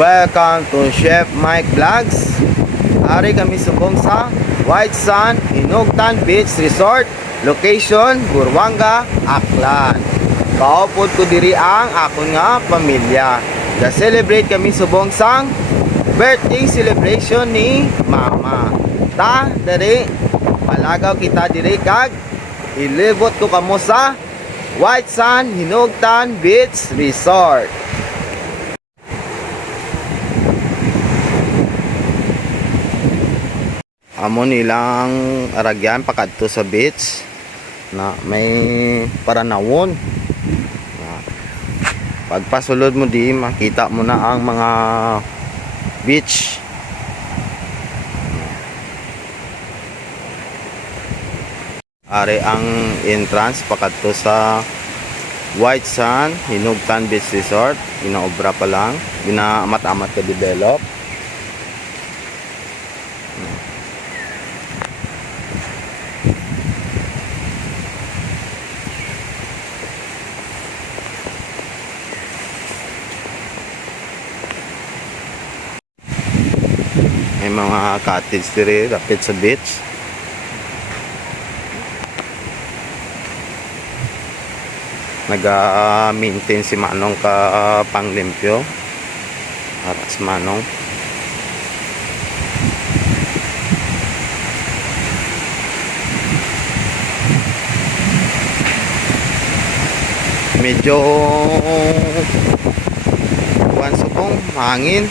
Welcome to Chef Mike Vlogs. Ari kami subong sa White Sand Hinugtan Beach Resort, location Burwanga, Aklan. Kaupod ko diri ang akon nga pamilya. Ga-celebrate kami subong sang birthday celebration ni Mama. Ta diri palagaw kita diri kag ilibot ko kamo sa White Sand Hinugtan Beach Resort. Amo nilang aragyan pakadto sa beach na may paranawon. Pagpasulod mo di makita mo na ang mga beach. Are ang entrance pakadto sa White Sand Hinugtan Beach Resort. Inaobra pa lang, ginaamat-amat ka develop. May mga cottage diri rapid sa beach. Nag-maintain si Manong ka panglimpyo. Aras Manong. Medyo buwan sukong hangin.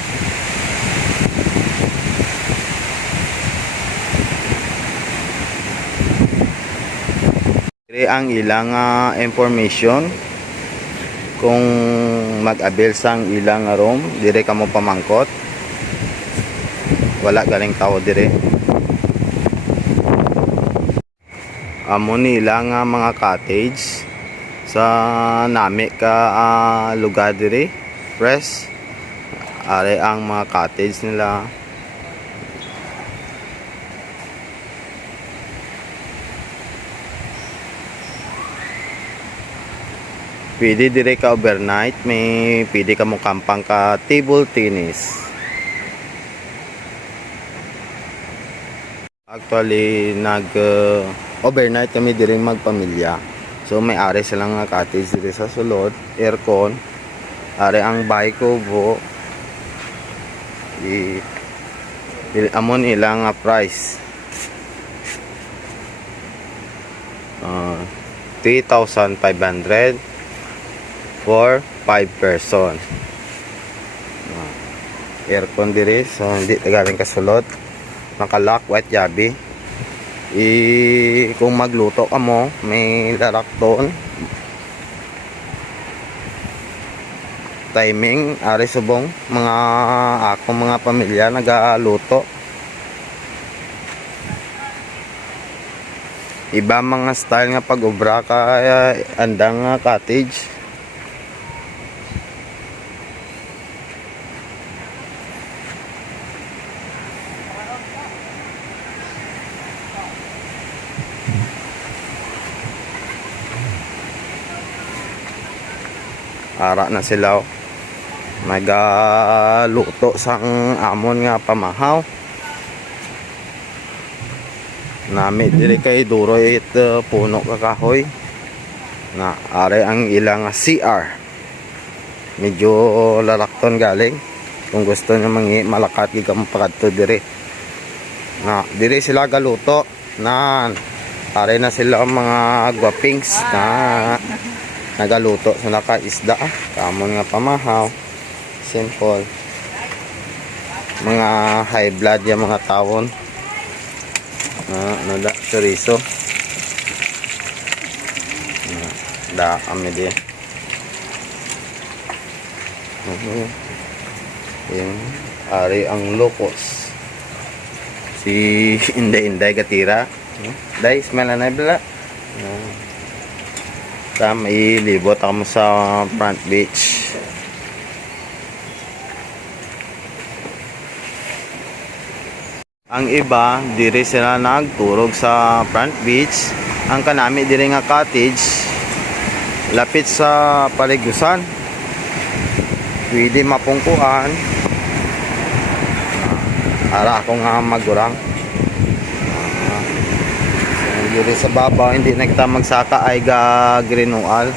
Ang ilang information kung mag-avail sang ilang room dire ka mo pamangkot, wala galing tao dire. Amo nilang mga cottage sa nami ka lugar dire fresh. Are ang mga cottage nila. Pwede dire ka overnight, may pwede ka mo kampang ka table tennis. Actually overnight kami dire magpamilya. So may ari silang nga cottage dire sa sulod, aircon. Ari ang bahay ko po. Amon ilang price. 3,500 for 5 person. Aircon diri, so hindi galing kasulod. Naka-lock, white yabi. Kung magluto ka mo, may larakton. Timing, ari subong mga akong mga pamilya nagaluto. Iba mga style nga pag-obra ka andang cottage. Ara na sila nagaluto sang amon nga pamahaw. Nami diri kay duro it puno kakahoy na are ang ilang CR. Medyo larakton galing. Kung gusto niyo malakat gi kam pakadto diri. Na diri sila galuto na are na sila mga gwapings na nagaluto sa nakaisda. Kamon nga pamahaw, simple, mga high blood yung mga tawon nada chorizo da kami din yung ari ang locos si Inday Gatira. Day smell na bala. May libot ako sa front beach. Ang iba diri sila nagturog sa front beach. Ang kanami diri nga cottage lapit sa paligusan. Pwede mapungkuhan Ara ako nga magurang. So, diri sa babaw hindi na kita magsaka ay ga grinual.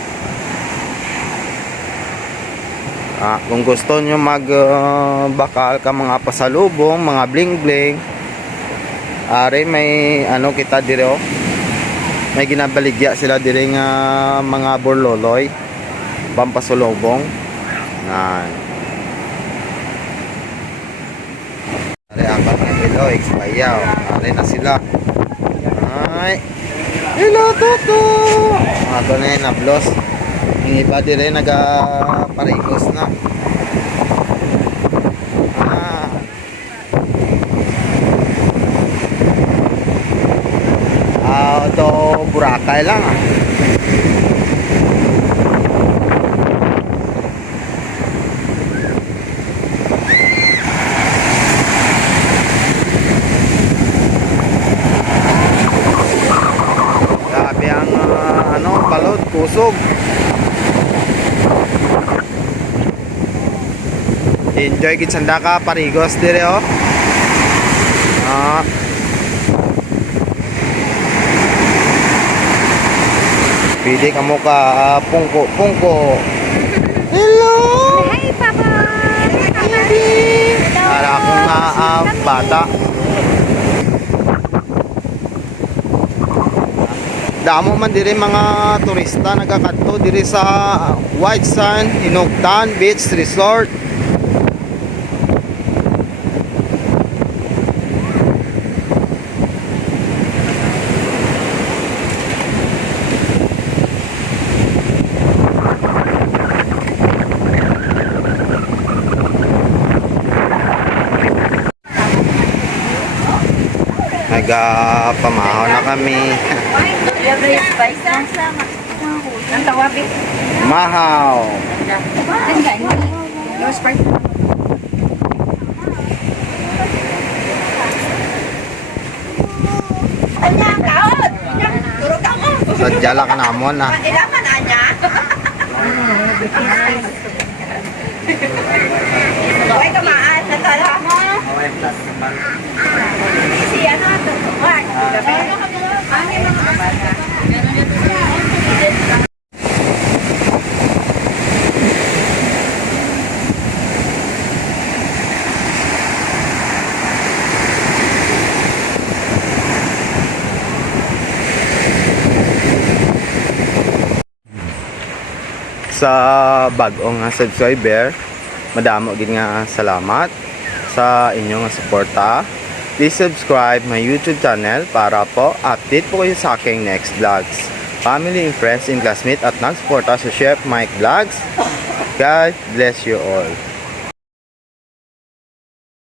Kung gusto nyo bakal ka mga pasalubong, mga bling bling, are may ano kita dire oh. May ginabaligya sila dire nga mga borloloy, pampasulubong. Nan. Are ang pamilo expayaw. Are na sila. Ay. Hello Toto. Ato na yung nablos. Yung iba dire nagaparigos na. Ito Boracay lang Grabe ang balod, kusog. Enjoy gid sanda ka parigos dire oh. Pili ka mo ka pungko. Hello. Hi, Papa. Baby. Para akong bata. Damo man diri mga turista nagakadto diri sa White Sand Inugtan Beach Resort. Nagapamahaw na kami. Ang tawabi. Mahaw. Sadyala ka namon ah. Ilaman anya. Hoy kamaan na tala mo. Siya na to. Wag. Ani mga bata. Sa bag-ong subscriber, madamo gid nga salamat sa inyong suporta. Please subscribe my YouTube channel para po update po kayo sa aking next vlogs. Family and friends and classmates at nagsuporta sa Chef Mike Vlogs. God bless you all.